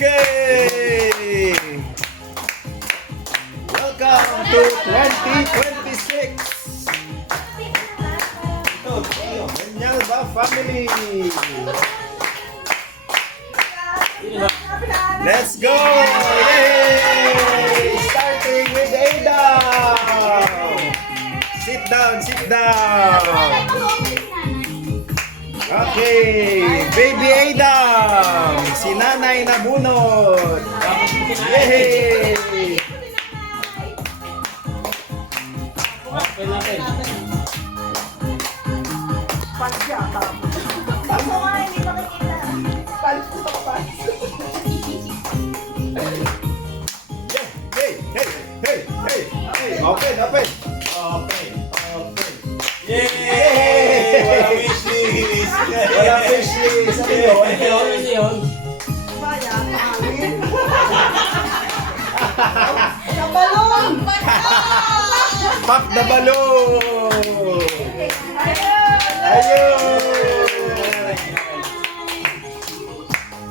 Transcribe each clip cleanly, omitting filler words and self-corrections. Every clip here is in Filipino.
Okay! Welcome to 2026! Ito, Peñalba family! Let's go! Yay! Starting with Ada! Sit down, sit down! Okay, baby Ada! Si nanay na bunot! Yay! Hey, hey, hey, hey, hey! Open, open! Open, open! Yay! Wala wishes! Wala fishes! Ano yun? Pop the balloon! Ayun!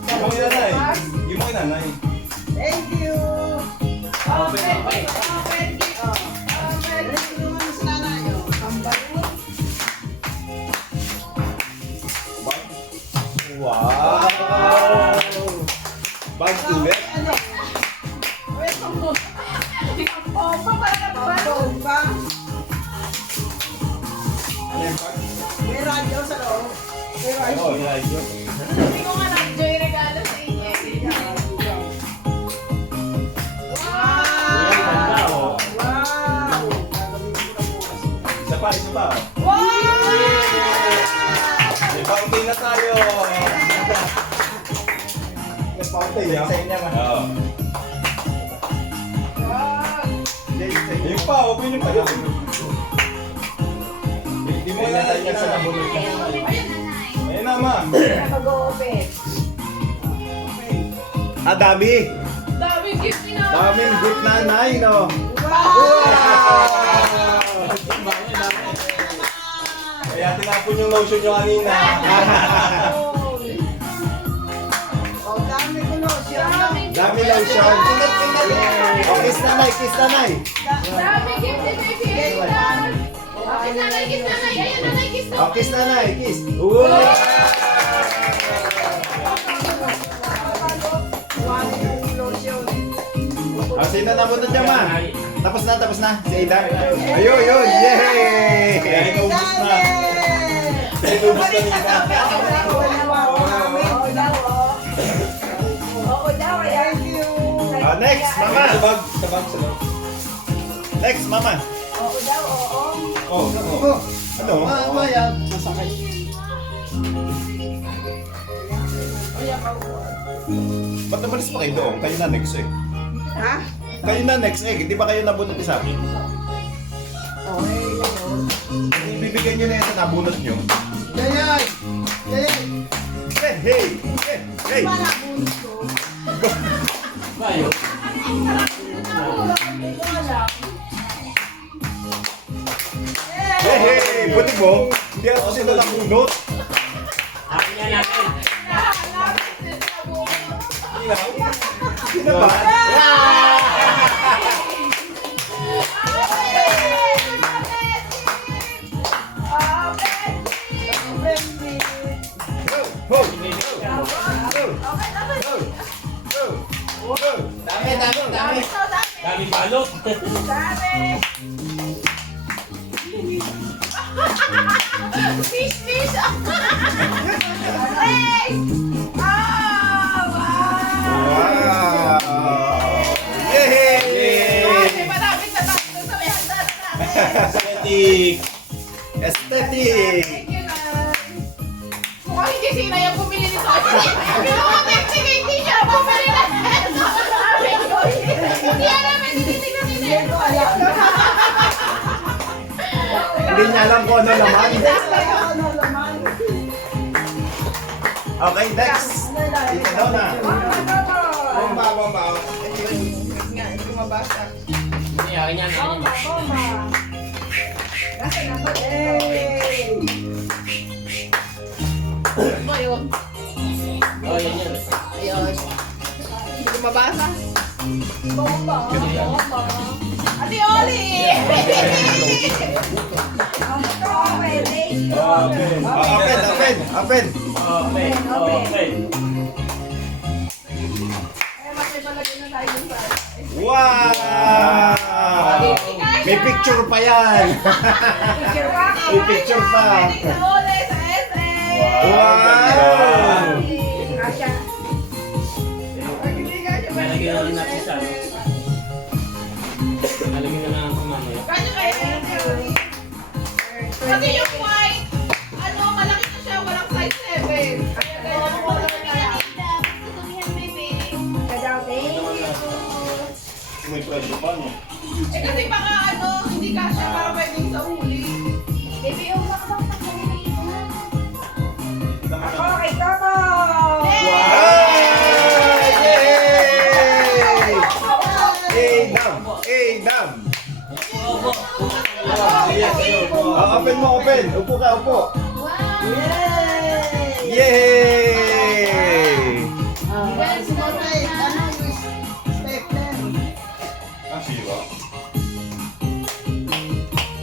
Yung mga nanay. Yung mga nanay. Thank you. Wow! Bag ulit? May radyo sa loob. May radyo. Oh, radyo. Hindi ko nga radyo yung regalo sa inyo. Wow! Wow! Isa pa, isa pa. Wow! May fountain na tayo. May fountain yan? Sa inyo man. Oo. Yung pa, huwag mo yung pa. Hindi mo na tayo sa nabulog ka. Ayun na, ma. Mag-open. Ah, dami! Daming gift ni Nanay. Daming gift nanay, no? Wow! Kaya tinapon yung lotion nyo kanina. Oh, dami ko no. Dami lotion. Oh, kiss nanay, kiss nanay. Daming gift ni Baby Ada. Kiss Nanay, kiss Nanay. Ayan, Nanay, kiss Nanay. Oh, kiss nanay, kiss. Wow! Oh, sino nabunod niya, ma? Tapos na, tapos na. Si Ada. Ayun, yun. Yay! Kaya inaubos na. Kaya inaubos na nila. Thank you. Oh, next, mama. Sa bag, sa bag, sa loob. Next, mama. Oh, Ano? Ba't namalis pa kayo doon? Kayo na next eh. Ha? Kayo na next eh. Di ba kayo nabunot sa akin? Okay. Ibibigay nyo na yan sa nabunot nyo. Yay! Yay! Hey, hey, hey, hey. Hey, hey, buti mo. Hindi ako sila nabunot. Sino ba? Ho, ho, ho, ho. daming balot. Fish, fish. Hey! Ah, wow! Wow! Yay! Grabe, maraming tatapos sa may handa na natin. Aesthetic. Aesthetic! Thank you, Nay. Mukhang hindi si Inay ang bumili nito. Pinukotek si Kay, hindi siya ang bumili na ito. Hindi yan namin tinitignan ni Nero. Hindi niya alam kung ano naman. Okay, next. Ito daw na. Bomba. Ano yun? Oh, yan yan. Ayun. ko mabasa. Ate Oli! Open. Open. Wow! May picture pa yan. May picture pa. Pwede ka ulit sa SM! Wow! Lalagyan na rin natin sa ano. Lalagyan na lang ang mamaya. Kanya kayo Ate Oli. Kasi yung white, ano, malaki na siya, walang size 7. Kaya ganyan mo lang kaya. May pwede pa, no? Eh kasi baka ano, hindi kasya para pwedeng sa huli. Yay! Dam! Open mo, open. Upo ka, upo. Yay!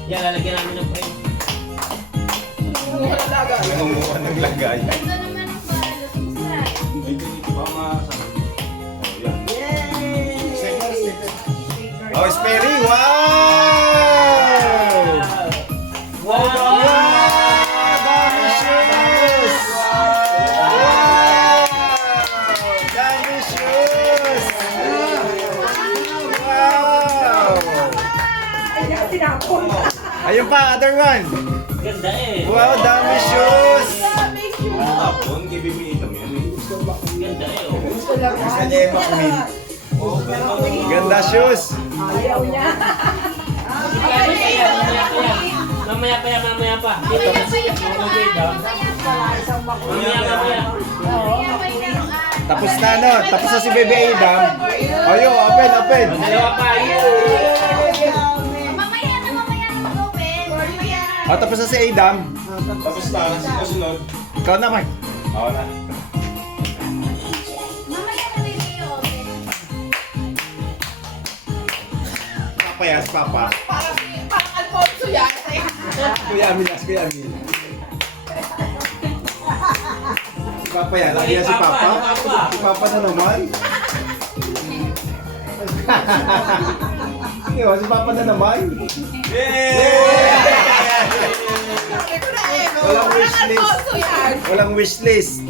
Yan, lalagyan namin ng frame. Nangunguha ng lagay. Oh, Sperry! Wow! Wow! Dami shoes! Wow! Dami shoes! Wow! Ayun pa, other one! Ganda eh. Wow, dami shoes! Ganda eh. Oh. Gusto niya yung makunin. Ganda shoes! Mamaya pa. Dito. Mamaya. Tapos na, no? Tapos na si Bebe Adam. Ayo, open! Dalawa pa. Oh, tapos na si Adam. Tapos na, sino sunod? Ikaw naman. Ako na. Papayas, papa. Parang Alfonso yan. Kuya Amilas. Si Papa yan. Lagi yan si Papa. Si Papa na naman. Si Papa na naman. Sabi ko na eh. Walang wish Parang list. Alfonso yan. Walang wishlist.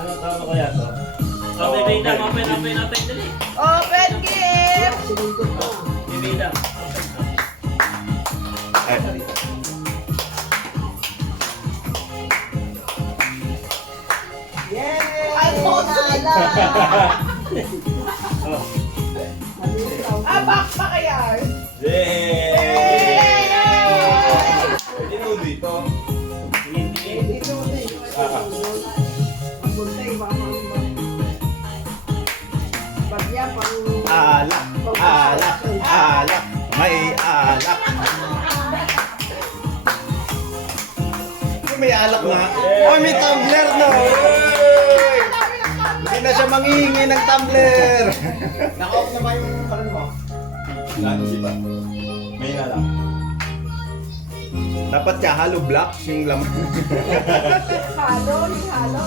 Ano tawag ko kaya to? Open. Dali. Open gift! Bibida. Alfonso. Oh. Backpack yan. Yay! Ito dito. Hindi. Alak. May alak. May alak na. Oh, may tumbler no. Uy! Hindi na siya manghihingi ng tumbler. Naka-off na ba yung karon mo? Lalo dito. May na lang. Dapat siya hollow blocks yung laman. Halo.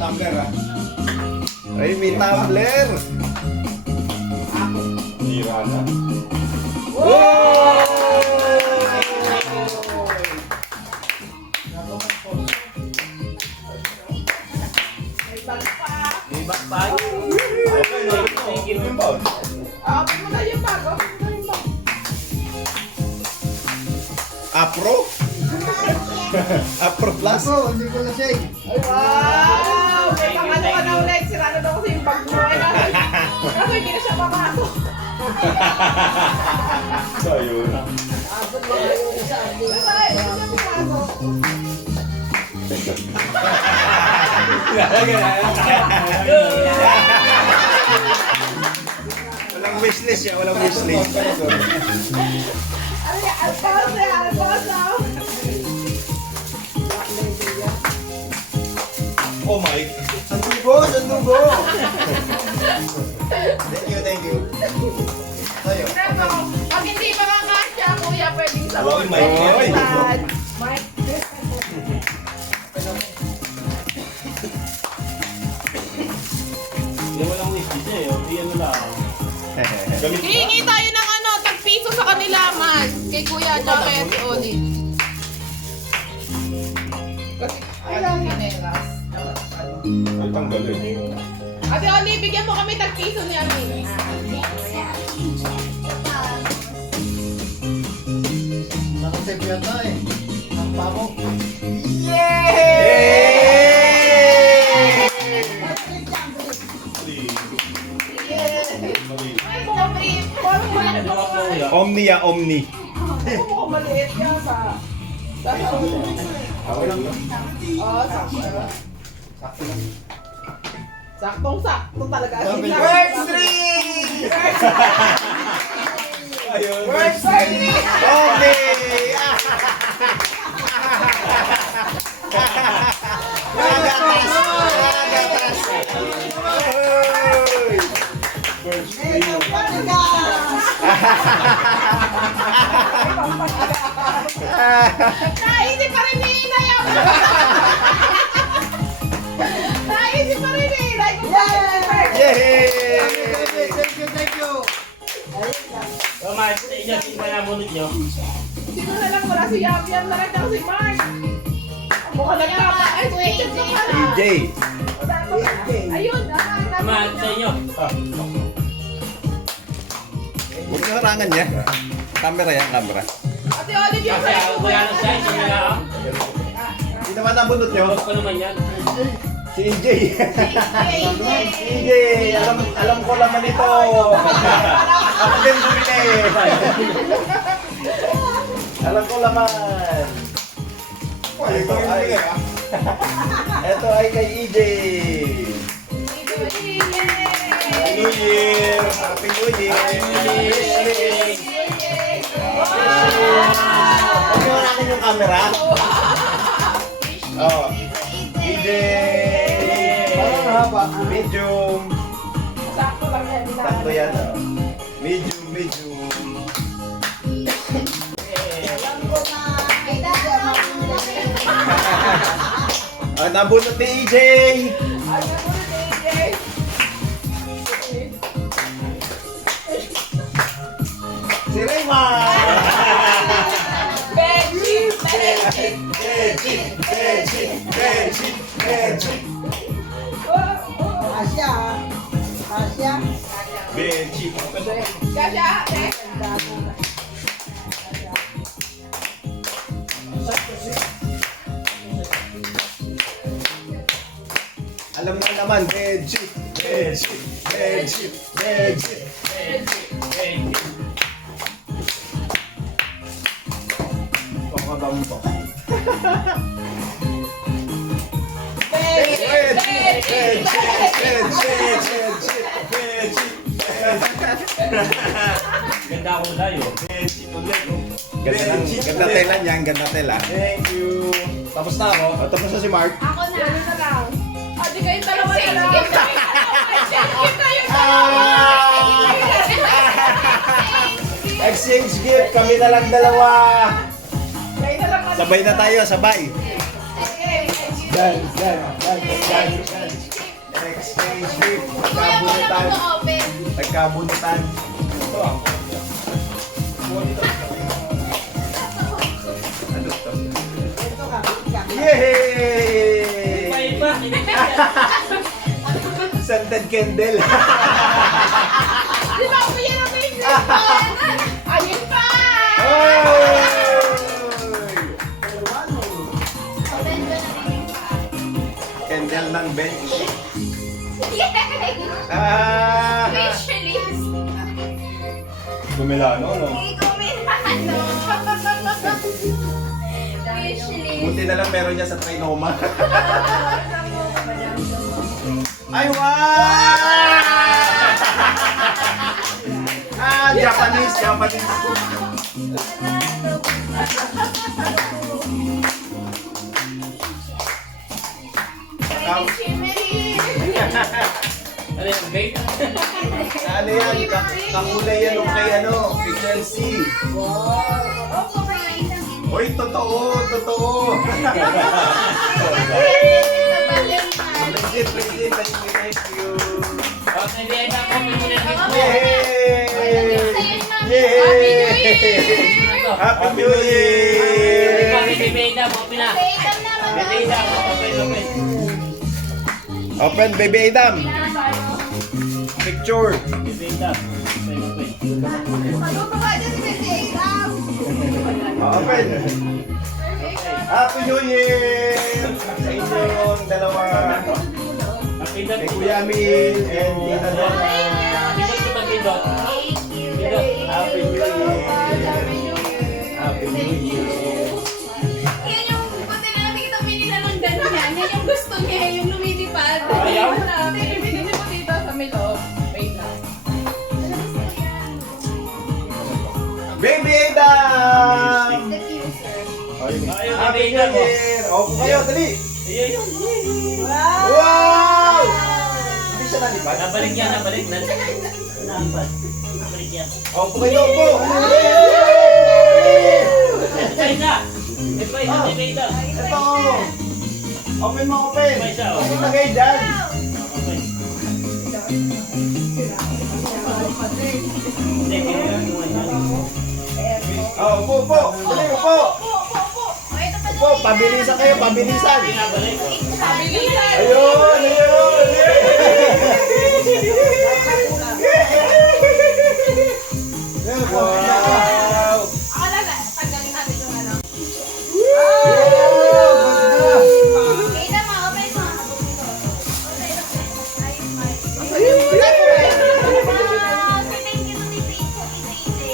Tumbler ah. Ay, may tumbler. Hira na. May backpack. Thank you. Yung bawal. Open mo na yung bag. Open mo na yung bag. Apro? Apro plus? Hindi ko na say. Wow! May pangano ka na ulit. Sira na daw kasi yung bag mo. Kaso hindi na siya papasok. So, yun. Ay, hindi na papasok. Walang wishlist siya, walang wishlist. Ay, Alfonso. Oh my. Sandugo! Thank you, thank you. Tayo. Pero, pag hindi makakasya, kuya, pwedeng sa Oy, Mike. Mike. Hindi mo lang wishes eh. Hindi ano lang. Gamit Hihingi tayo ng ano, tag-piso sa kanila, man. Kay kuya, tsaka kay Ate Oli. Kasi, alam, hinelas. Ay, tanggalin. Ate Oli, bigyan mo kami tag-piso ni Amin. Nakasave yata eh. Ang pamo. Ay, bumabri. Parang maliit Ano ka naman. kuya? Omni ya, Omni. Mukhang maliit yan sa... Okay lang. Oo, sakto. Sakto lang. Saktong-sakto talaga. First three! Ayun. First three! Omni! Nagatas! Nagatas! Oy! First three. Naisip pa rin ni Inay ako. Naisip pa rin ni Inay kung bakit first. Yay! Thank you. Oh, Mark, sa inyo, sino ba nabunod nyo? Sino na lang wala si Yam Yam na rin ako si Mark. Mukha nagkaka. Ay, picture ko ka na. DJ. Ayun, Mark, sa inyo. Huwag niyo harangan niya. Camera yan, camera. Ate Olive yung Kasi ako wala na siya, hindi na ako. Sino ba nabunot niyo? Huwag ko naman yan. Si EJ. EJ, alam ko laman ito. Ako din bumili. Alam ko laman. Ito ay kay EJ. New Year! Happy New Year! Huwag niyo natin yung camera. Oh. EJ! Parang haba. Medium. Sakto lang yan. Sakto yan. Oh. Medium, medium. Nabunot ni EJ! Si Raymond! Benji! Magic, magic, magic, magic. Asya. Asya. Magic. Kasha, ate. Alam mo naman, magic, magic, magic, magic. Pakabang to. Benji! Magic, Benji! magic, magic, magic. Ganda ako na tayo. Magic ulit. Ganda tela niyan, ganda tela. Thank you. Tapos na ako. Tapos na si Mark. Ako na. Yan na lang. Ah, di kayong dalawa na lang. Exchange kayong dalawa. Exchange gift, kami na lang dalawa. Kayo na lang. Sabay na tayo, sabay. Dan. Exchange gift, nagkabunutan. Nagkabunutan. Ito ah. Ano to? Yay! Iba. Scented candle. Di ba ako yan ang main ayun pa! Oy! Candle ng bench. Ah! Gumilano, no? Buti na lang meron niya sa Trinoma. Ay, wow! Japanese. Ano yung vape? Ano yan? Kakulay yan nung kay ano, kay Chelsea. Uy, totoo, totoo. Legit, legit. Thank you. Okay, di ay na po muna yung gift. Yay! Yay! Happy New Year! Baby Adam, open na. Baby Adam, open. Open, baby Adam. Picture. Baby Adam, open. Open. Happy New Year! Sa inyo yung dalawa. Happy Kay Kuya Amin and Tita Donna. Pindot ko ba, pindot? Pindot. Happy New Year! Happy New Year! Yan yung buti na nakikita pinila ng gano'n yan. Yan yung gusto niya, yung lumilipad. Ayaw? Pinili mo dito sa Milo. Wait lang. Baby Adam! Ayaw, Happy Baby New Adam, oh. Year! Opo kayo, dali! Ayun. Wow! Hindi siya nalipad? Nabalik yan, nabalik. Nabalik yan. Opo kayo, opo! Ito isa. Ito isa, Baby Adam. Ito! Open mo, open! Ito isa, oh. Open na kayo dyan! Okay. Hindi, kailangan mo yan. Opo, opo! Dali, opo! Opo, pabilisan kayo, pabilisan! Pinabalik. Pabilisan! Ayun! Ayun! Wow! Ako lang, tanggalin natin yung ano. Kita mo, open mo.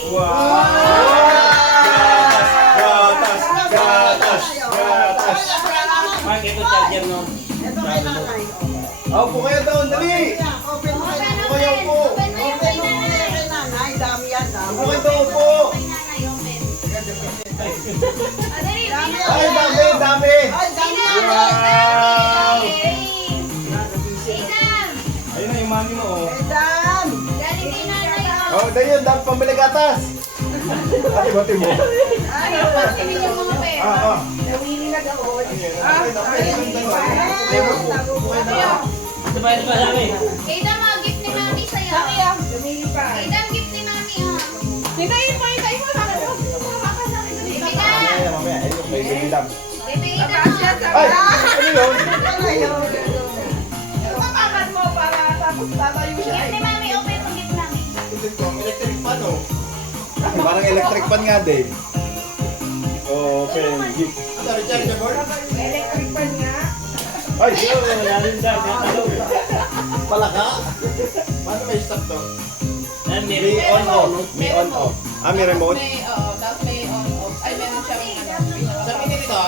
Wow! Gatas! Gatas! Gatas! Mark, ito charger mo. Ito kay nanay. Opo kayo doon, dali! Open mo kay nanay. Opo kayo, opo! Open mo kay nanay. Dami yan, dami. Opo kayo doon, opo! Ay, dami, dami! Ay, dami. Wow! Ayun na yung mami mo, oh. Madam. Oh, dahil yun, dami pambili gatas! Ate, bati mo. Ah. Nawili na ako. Ito ba, sabi? Lumili pa. Dito yung point tayo mo. Mamaya, mamaya. Ayun, may baby dam. Kasya sa Ay! Ano yun? Ayun. Tapakan mo para tapos tatayo siya. Electric pan, oh. Parang electric pan nga, Dave. Open. Gift. Ano, rechargeable? Electric fan nga. Ay! Yo, nalinda, natalog. Palaka? Paano may stop to? Yan, May meron. on off. May on off. Ah, may remote? Tapos may on-off. Ay, meron siyang ano. Sa pinili to.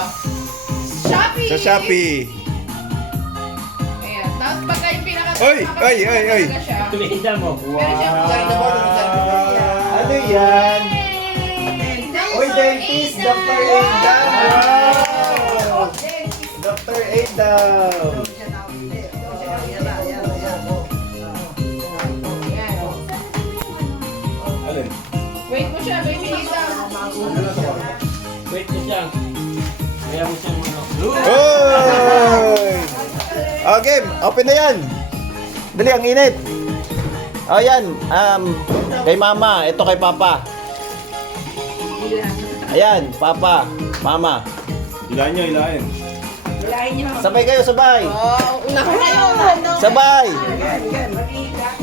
Shopee! Sa Shopee. Ayan. Tapos pagka yung pinaka... Oy! Oy! Oy! Oy! Tumihida mo. Ano yan? Oy, dentist! Dr. Adam! Wow! Dr. Adam! Alin? Wait mo siya, baby. Wait mo siya. Kaya mo siyang ano. Oy! Okay, open na yan. Dali, ang init. O yan, kay mama, ito kay papa. Ayan, papa, mama. Ilahin nyo, ilahin. Hilahin niyo. Sabay kayo, sabay. Oh, naku na yun. Sabay. Yan, yan. Mag-iika.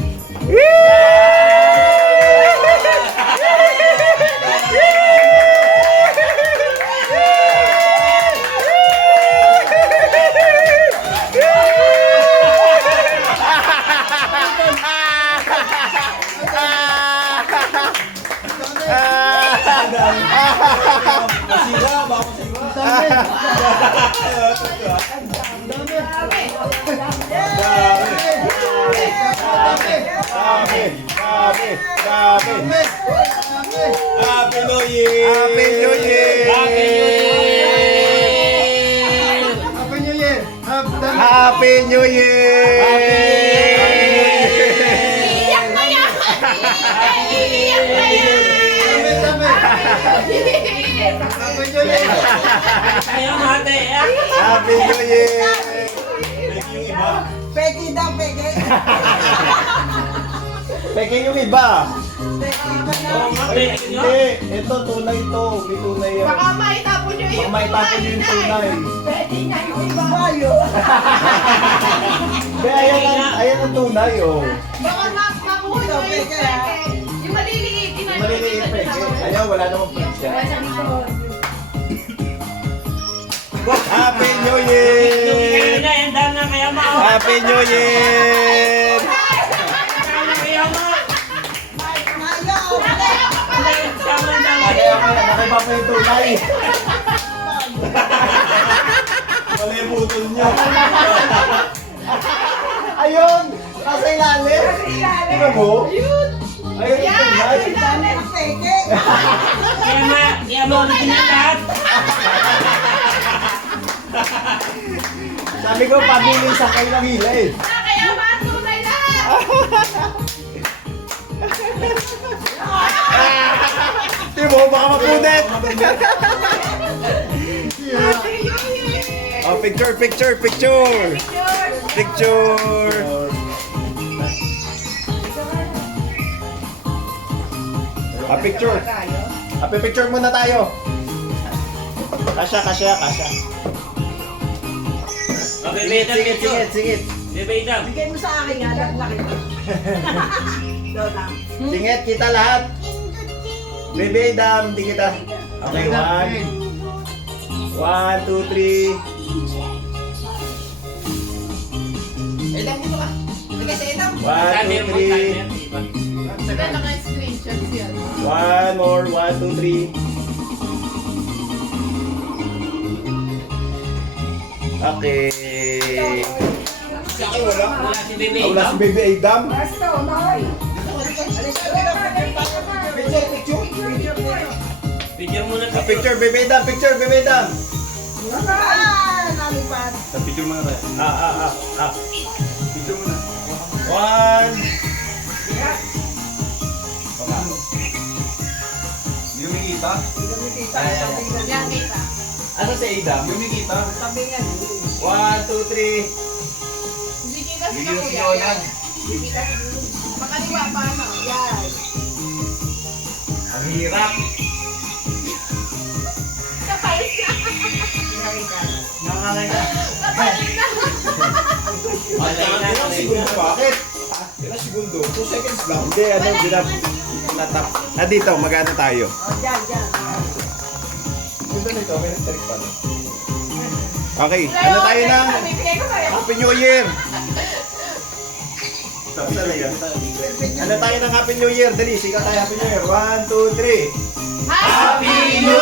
Masiga, baka masiga. Happy New Year! Happy New Year! Happy New Year! Happy New Year! Happy New Year! Ayaw mate. Happy New Year! Yung iba. Peki daw, peki. Peke yung iba. Oo nga, Ay, peke nyo. hindi. Ito, tunay to. May tunay yan. Baka maitapon nyo Baka yung maitapon yung tunay. Peki nga yung iba. Bayo. Hindi, ayan ang tunay, oh. Baka makuha nyo yung peke. Yung maliliit. Maliliit peke. Ayaw, wala namang prints yan. Happy New Yung Year! na, yung dam na kaya ma. Happy New Year! Kaya ma. Kaya nakiba pa yung tunay. Wala yung putol niyo. Ayun! Nasa ilalim! Tingnan mo? Ayun yung tunay. Dami ang peki. Kaya ma, original lahat. Sabi ko, pabiling sa kayo ng hila eh. Kaya matunay lahat. Tingnan mo, baka mapunet! Oh, picture, picture, picture! Picture! Ah, picture. Happy picture muna tayo. Kasya, kasya, kasya. Okay, Singit, Bedam, singit, picture. singit, singit. Bedam. Bigay mo sa akin nga, laki. Lola. Singit, kita lahat. Bebe, dam, di kita. Okay, 1, 2, 3. Ilang dito ka? Bigay sa ilang. 1, Timer 2, mo, 3. timer. Diba? Sabi naka-screenshots yan. 1 more, 1, 2, 3. Okay. Sa akin wala. Wala si Bebe. Wala si Bebe Adam. Basta, unahoy. Picture muna, Ah, picture, Bebe Adam, picture, Bebe Adam. Nalipat. Sa picture mo na tayo. Ah. Picture mo na. 1. Hindi mo makikita? Yan, kita. Ano si Adam? Hindi mo makikita? Sabi nga. 1, 2, 3. Hindi kita si Bigyan Kuya. si Yonan. Makaliwa pa, no? Yan. Ang hirap. Kapalit na. Nakakaya. Kapalit na. Ilang segundo bakit? Ilang segundo? 2 seconds lang. Hindi, ano, natap. Ah, dito, magano tayo? O, dyan, dyan. Ganda nito, may nag-trick pa. Okay, ano tayo na? Bibigay ko sa'yo. Happy New Year! Tapos na yan. Ano tayo ng Happy New Year? Dali, sigaw tayo Happy New Year. 1, 2, 3. Happy New